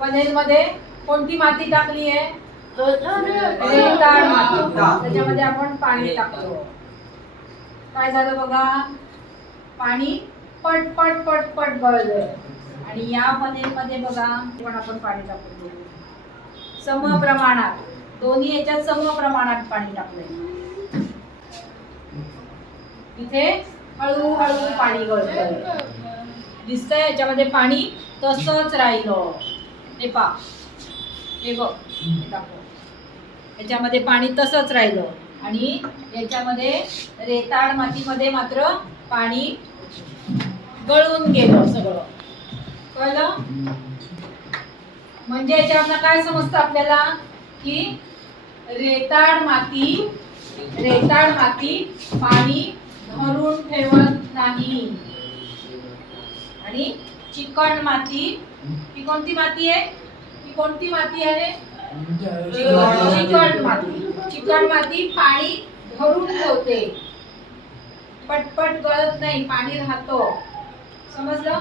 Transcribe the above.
Panel मध्ये कोणती माती टाकली आहे? त्याच्यामध्ये आपण पाणी टाकतो. काय झालं बघा? पाणी पट पट पट पट गळलंय आणि या पनेलमध्ये बघा पण आपण पाणी टाकतो सम प्रमाणात. दोन्ही याच्यात सम प्रमाणात पाणी टाकलंय. इथे हळूहळू पाणी गळतंय. दिसतंय याच्यामध्ये पाणी तसंच राहिलं. हे पा हे बघ. हे दाखव. याच्यामध्ये पाणी तसंच राहिलं. आणि याच्यामध्ये रेताळ मातीमध्ये मात्र पाणी गळून गेलं सगळं. कळलं? म्हणजे याच्यावर काय समजतं आपल्याला? की रेताळ माती रेताळ माती पाणी धरून ठेवत नाही. आणि चिकण माती. ही कोणती माती आहे? ही कोणती माती आहे? चिकण माती. चिकण माती. पाणी धरून ठेवते पटपट गळत नाही पाणी राहतो. समजलं?